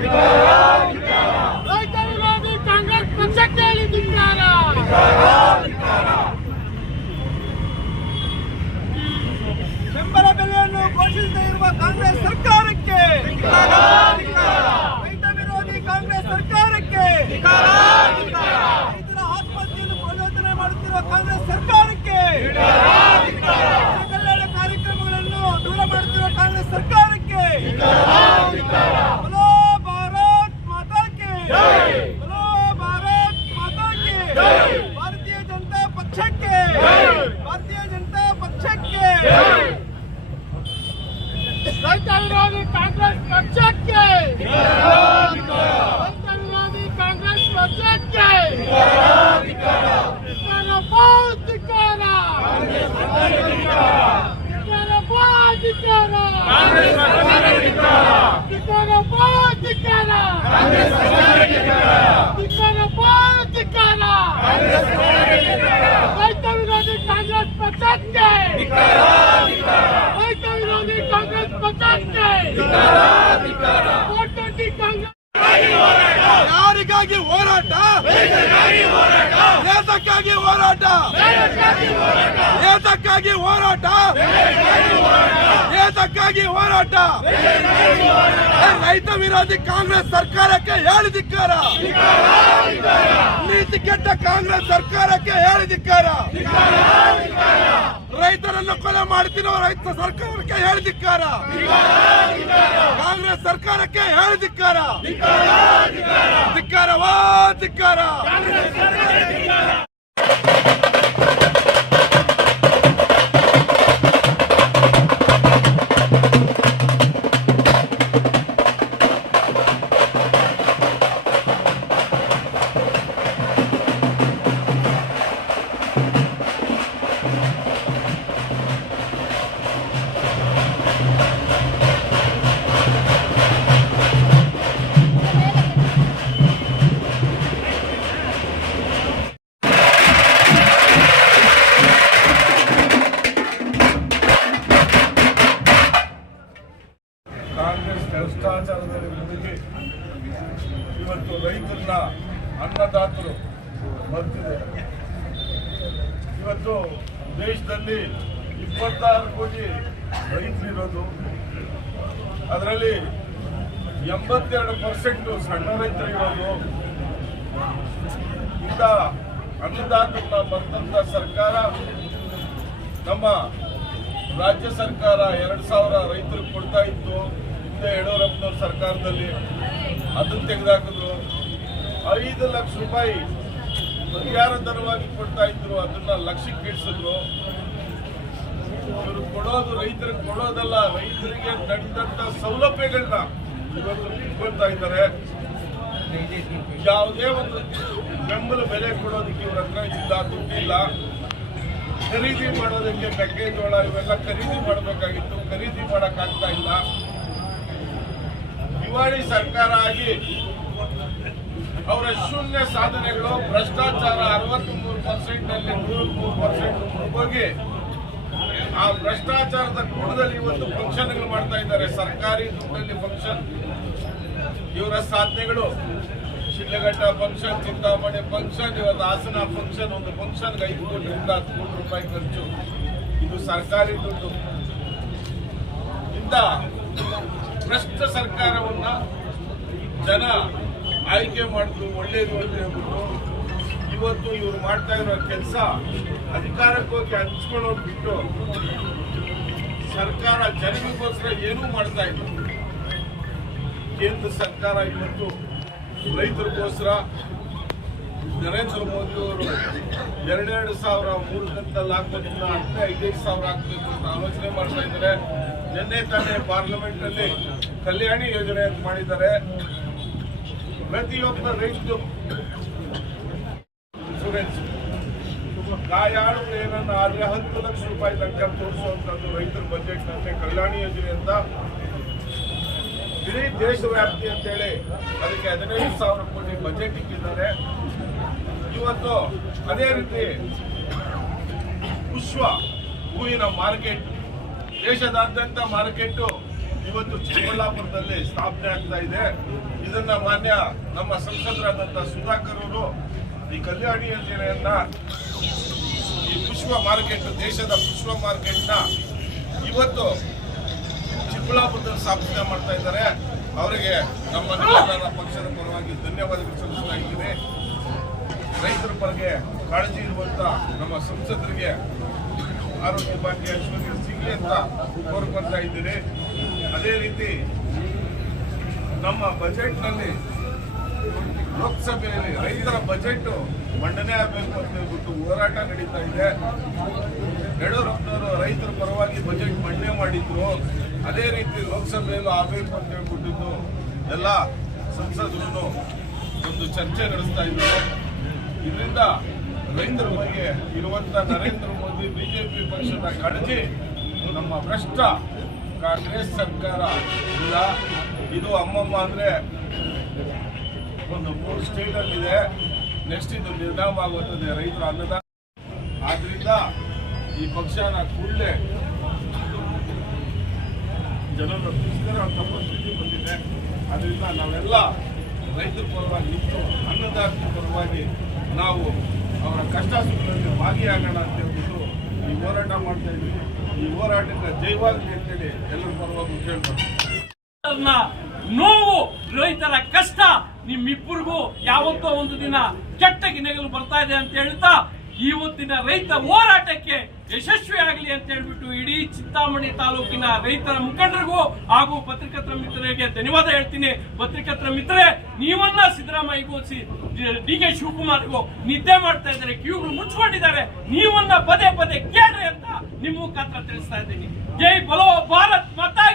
Goodbye. ರೈತ ವಿರೋಧಿ ಕಾಂಗ್ರೆಸ್ ಪಕ್ಷಕ್ಕೆ. ರೈತ ವಿರೋಧಿ ಕಾಂಗ್ರೆಸ್ ಪಕ್ಷಕ್ಕೆ ರೈತ ವಿರೋಧಿ ಕಾಂಗ್ರೆಸ್ ಪಕ್ಷಕ್ಕೆ ರೈತ ವಿರೋಧಿ ಕಾಂಗ್ರೆಸ್ ಪಕ್ಷಕ್ಕೆ ಒಟ್ಟೊಟ್ಟಿ ಕಾಂಗ್ರೆಸ್ ಯಾರಿಗಾಗಿ ಹೋರಾಟ? ಹೋರಾಟ? ದೇಶಕ್ಕಾಗಿ ಹೋರಾಟ? ದೇಶಕ್ಕಾಗಿ ಹೋರಾಟ. ರೈತ ವಿರೋಧಿ ಕಾಂಗ್ರೆಸ್ ಸರ್ಕಾರಕ್ಕೆ ಹೇಳಿದಿಕ್ಕಾರ ನೀತಿ ಕೆಟ್ಟ ಕಾಂಗ್ರೆಸ್ ಸರ್ಕಾರಕ್ಕೆ ಹೇಳಿದಿಕ್ಕಾರ ರೈತರನ್ನು ಕೊಲೆ ಮಾಡ್ತಿರೋ ರೈತ ಸರ್ಕಾರಕ್ಕೆ ಹೇಳಿದಿಕ್ಕಾರ ಕಾಂಗ್ರೆಸ್ ಸರ್ಕಾರಕ್ಕೆ ಹೇಳಿದಿಕ್ಕಾರ ಧಿಕ್ಕಾರವಾ ಧಿಕ್ಕಾರ. ಭ್ರಷ್ಟಾಚಾರದಲ್ಲಿ ಮುಳುಗಿ ಇವತ್ತು ರೈತರನ್ನ ಅನ್ನದಾತರು ಬರ್ತಿದೆ ಇವತ್ತು ದೇಶದಲ್ಲಿ ಇಪ್ಪತ್ತಾರು ಕೋಟಿ ರೈತರಿರೋದು, ಅದರಲ್ಲಿ ಎಂಬತ್ತೆರಡು ಪರ್ಸೆಂಟ್ ಸಣ್ಣ ರೈತರಿರೋದು. ಇಂಥ ಅನ್ನದಾತರನ್ನ ಬರ್ತಂಥ ಸರ್ಕಾರ ನಮ್ಮ ರಾಜ್ಯ ಸರ್ಕಾರ ಎರಡು ಸಾವಿರ ರೈತರಿಗೆ ಕೊಡ್ತಾ ಇತ್ತು. ಹಿಂದೆ ಯಡಿಯೂರಪ್ಪನವ್ರ ಸರ್ಕಾರದಲ್ಲಿ ಅದನ್ನು ತೆಗೆದಾಕಿದ್ರು. ಐದು ಲಕ್ಷ ರೂಪಾಯಿ ಪರಿಹಾರ ದರವಾಗಿ ಕೊಡ್ತಾ ಇದ್ರು, ಅದನ್ನ ಲಕ್ಷಕ್ಕೆ ಇಡಿಸಿದ್ರು ಇವರು ಕೊಡೋದು ರೈತರಿಗೆ ಕೊಡೋದಲ್ಲ, ರೈತರಿಗೆ ನಡೆದಂತ ಸೌಲಭ್ಯಗಳನ್ನ ಇವತ್ತು ಇಟ್ಕೊಳ್ತಾ ಇದ್ದಾರೆ. ಯಾವುದೇ ಒಂದು ಬೆಂಬಲ ಬೆಲೆ ಕೊಡೋದಕ್ಕೆ ಇವ್ರ ಹತ್ರ ಇಲ್ಲ. ದುಡ್ಡಿಲ್ಲ ಖರೀದಿ ಮಾಡೋದಕ್ಕೆ ಮೆಕ್ಕೆಜೋಳ ಇವೆಲ್ಲ ಖರೀದಿ ಮಾಡಬೇಕಾಗಿತ್ತು, ಖರೀದಿ ಮಾಡೋಕ್ಕಾಗ್ತಾ ಇಲ್ಲ. ದಿವಾಳಿ ಸರ್ಕಾರ ಆಗಿ ಅವರ ಶೂನ್ಯ ಸಾಧನೆಗಳು, ಭ್ರಷ್ಟಾಚಾರ ಅರವತ್ಮೂರು ಪರ್ಸೆಂಟ್ ಅಲ್ಲಿ ನೂರ ಮೂರು ಪರ್ಸೆಂಟ್ ಹೋಗಿ ಆ ಭ್ರಷ್ಟಾಚಾರದ ಕೂಡದಲ್ಲಿ ಇವತ್ತು ಫಂಕ್ಷನ್ಗಳು ಮಾಡ್ತಾ ಇದ್ದಾರೆ. ಸರ್ಕಾರಿ ದುಡ್ಡಲ್ಲಿ ಫಂಕ್ಷನ್, ಇವರ ಸಾಧನೆಗಳು. ಶಿಡ್ಲಘಟ್ಟ ಫಂಕ್ಷನ್, ಚಿಂತಾಮಣಿ ಫಂಕ್ಷನ್, ಇವತ್ತು ಹಾಸನ ಫಂಕ್ಷನ್, ಒಂದು ಫಂಕ್ಷನ್ಗೆ ಐದು ಕೋಟಿಯಿಂದ ಹತ್ತು ಕೋಟಿ ರೂಪಾಯಿ ಖರ್ಚು. ಇದು ಸರ್ಕಾರಿ ದುಡ್ಡು. ಇಂಥ ಭ್ರಷ್ಟ ಸರ್ಕಾರವನ್ನ ಜನ ಆಯ್ಕೆ ಮಾಡಿದ್ರು, ಒಳ್ಳೇದು ಅಂತ ಹೇಳ್ಬಿಟ್ಟು ಇವತ್ತು ಇವರು ಮಾಡ್ತಾ ಇರೋ ಕೆಲಸ ಅಧಿಕಾರಕ್ಕೆ ಹೋಗಿ ಹಂಚ್ಕೊಳ್ಳೋದು ಸರ್ಕಾರ ಜನರಿಗೋಸ್ಕರ ಏನೂ ಮಾಡ್ತಾ ಇಲ್ಲ. ಕೇಂದ್ರ ಸರ್ಕಾರ ಇವತ್ತು ರೈತರಿಗೋಸ್ಕರ ನರೇಂದ್ರ ಮೋದಿ ಅವರು ಎರಡೆರಡು ಸಾವಿರ ಮೂರು ಗಂಟಲ್ಲಿ ಹಾಕೋದ್ರಿಂದ ಹದಿನೈದು ಸಾವಿರ ಹಾಕಬೇಕು ಅಂತ ಆಲೋಚನೆ ಮಾಡ್ತಾ ಇದ್ದಾರೆ. ನಿನ್ನೆ ತಾನೇ ಪಾರ್ಲಿಮೆಂಟ್ ಅಲ್ಲಿ ಕಲ್ಯಾಣಿ ಯೋಜನೆ ಅಂತ ಮಾಡಿದ್ದಾರೆ. ಪ್ರತಿಯೊಬ್ಬ ರೈತರು ಇನ್ಶೂರೆನ್ಸ್ ಗಾಯಾಳು ಏನನ್ನ ಆದ್ರೆ ಹತ್ತು ಲಕ್ಷ ರೂಪಾಯಿ ತನಕ ತೋರಿಸುವಂತದ್ದು ರೈತರ ಬಜೆಟ್ನಲ್ಲಿ ಕಲ್ಯಾಣಿ ಯೋಜನೆ ಅಂತ. ಇಡೀ ದೇಶವ್ಯಾಪ್ತಿ ಅಂತೇಳಿ ಅದಕ್ಕೆ ಹದಿನೈದು ಸಾವಿರ ಕೋಟಿ ಬಜೆಟ್ ಇಟ್ಟಿದ್ದಾರೆ. ಇವತ್ತು ಅದೇ ರೀತಿ ವಿಶ್ವ ಹೂವಿನ ಮಾರ್ಕೆಟ್ ದೇಶದಾದ್ಯಂತ ಮಾರ್ಕೆಟ್ ಇವತ್ತು ಚಿಕ್ಕಬಳ್ಳಾಪುರದಲ್ಲಿ ಸ್ಥಾಪನೆ ಆಗ್ತಾ ಇದೆ. ಇದನ್ನ ಮಾನ್ಯ ನಮ್ಮ ಸಂಸದರಾದಂತ ಸುಧಾಕರ್ ಅವರು ಈ ಕಲ್ಯಾಣಿ ಯೋಜನೆಯನ್ನ ಈ ಪುಷ್ಪ ಮಾರ್ಕೆಟ್, ದೇಶದ ಪುಷ್ಪ ಮಾರ್ಕೆಟ್ನ ಇವತ್ತು ಚಿಕ್ಕಬಳ್ಳಾಪುರದಲ್ಲಿ ಸ್ಥಾಪನೆ ಮಾಡ್ತಾ ಇದ್ದಾರೆ. ಅವರಿಗೆ ನಮ್ಮ ಪಕ್ಷದ ಪರವಾಗಿ ಧನ್ಯವಾದಗಳು ಸಲ್ಲಿಸಲಾಗಿದೆ ರೈತರ ಬಗ್ಗೆ ಕಾಳಜಿ ಇರುವಂತ ನಮ್ಮ ಸಂಸದರಿಗೆ ಆರೋಗ್ಯ ಭಾಗ್ಯ ಐಶ್ವರ್ಯ ಸಿಗಲಿ ಅಂತ ಕೋರ್ಕೊಳ್ತಾ ಇದ್ದೀನಿ. ಅದೇ ರೀತಿ ನಮ್ಮ ಬಜೆಟ್ನಲ್ಲಿ ಲೋಕಸಭೆಯಲ್ಲಿ ರೈತರ ಬಜೆಟ್ ಮಂಡನೆ ಆಗಬೇಕು ಅಂತ ಹೇಳ್ಬಿಟ್ಟು ಹೋರಾಟ ನಡೀತಾ ಇದೆ. ಯಡಿಯೂರಪ್ಪನವರು ರೈತರ ಪರವಾಗಿ ಬಜೆಟ್ ಮಂಡನೆ ಮಾಡಿದ್ರು. ಅದೇ ರೀತಿ ಲೋಕಸಭೆಯಲ್ಲೂ ಆಗಬೇಕು ಅಂತ ಹೇಳ್ಬಿಟ್ಟಿದ್ದು ಎಲ್ಲ ಸಂಸದರು ಒಂದು ಚರ್ಚೆ ನಡೆಸ್ತಾ ಇದ್ದಾರೆ. ಇದರಿಂದ ರೈತರ ಬಗ್ಗೆ ಇರುವಂತ ನರೇಂದ್ರ ಮೋದಿ, ಬಿಜೆಪಿ ಪಕ್ಷದ ಕಾಳಜಿ ನಮ್ಮ ಭ್ರಷ್ಟ ಕಾಂಗ್ರೆಸ್ ಸರ್ಕಾರ ಇಲ್ಲ. ಇದು ಅಮ್ಮಮ್ಮ ಅಂದ್ರೆ ಒಂದು ಮೂರು ಸ್ಟೇಟಲ್ಲಿದೆ ನೆಕ್ಸ್ಟ್ ಇದು ನಿರ್ನಾಮ ಆಗುತ್ತದೆ ರೈತರ ಅನ್ನದಾನ ಆದ್ದರಿಂದ ಈ ಪಕ್ಷನ ಕೂಡಲೇ ಜನರು ಅಂತ ಪರಿಸ್ಥಿತಿ ಬಂದಿದೆ. ಅದರಿಂದ ನಾವೆಲ್ಲ ರೈತರ ಪರವಾಗಿ ನಿಂತು ಅನ್ನದಾತರ ಪರವಾಗಿ ನಾವು ಅವರ ಕಷ್ಟ ಸುಖದಲ್ಲಿ ಭಾಗಿಯಾಗೋಣ ಅಂತ ಹೇಳ್ಬಿಟ್ಟು ಈ ಹೋರಾಟ ಮಾಡ್ತಾ ಇದ್ವಿ ಈ ಹೋರಾಟಕ್ಕೆ ಜೈವಾಗಲಿ ಅಂತೇಳಿ ಎಲ್ಲರ ಪರವಾಗಿ ರೈತರನ್ನ ನೋವು, ರೈತರ ಕಷ್ಟ, ನಿಮ್ಮಿಬ್ಬರಿಗೂ ಯಾವತ್ತೋ ಒಂದು ದಿನ ಕೆಟ್ಟ ಗಿನೆಗಳು ಬರ್ತಾ ಇದೆ ಅಂತ ಹೇಳ್ತಾ ಇವತ್ತಿನ ರೈತ ಹೋರಾಟಕ್ಕೆ ಯಶಸ್ವಿ ಆಗಲಿ ಅಂತ ಹೇಳ್ಬಿಟ್ಟು ಇಡೀ ಚಿಂತಾಮಣಿ ತಾಲೂಕಿನ ರೈತರ ಮುಖಂಡರಿಗೂ ಹಾಗೂ ಪತ್ರಕರ್ತರ ಮಿತ್ರರಿಗೆ ಧನ್ಯವಾದ ಹೇಳ್ತೀನಿ. ಪತ್ರಕರ್ತರ ಮಿತ್ರರೇ, ನೀವನ್ನ ಸಿದ್ದರಾಮಯ್ಯಗೂ ಡಿ ಕೆ ಶಿವಕುಮಾರ್ಗೂ ನಿದ್ದೆ ಮಾಡ್ತಾ ಇದ್ದಾರೆ, ಕಿವಿಗಳು ಮುಚ್ಕೊಂಡಿದ್ದಾರೆ. ನೀವನ್ನ ಪದೇ ಪದೇ ಕೇಳ್ರಿ ಅಂತ ನಿಮ್ಮ ಮುಖಾಂತರ ತಿಳಿಸ್ತಾ ಇದ್ದೀನಿ. ಜೈ ಬಲೋ ಭಾರತ್ ಮಾತಾ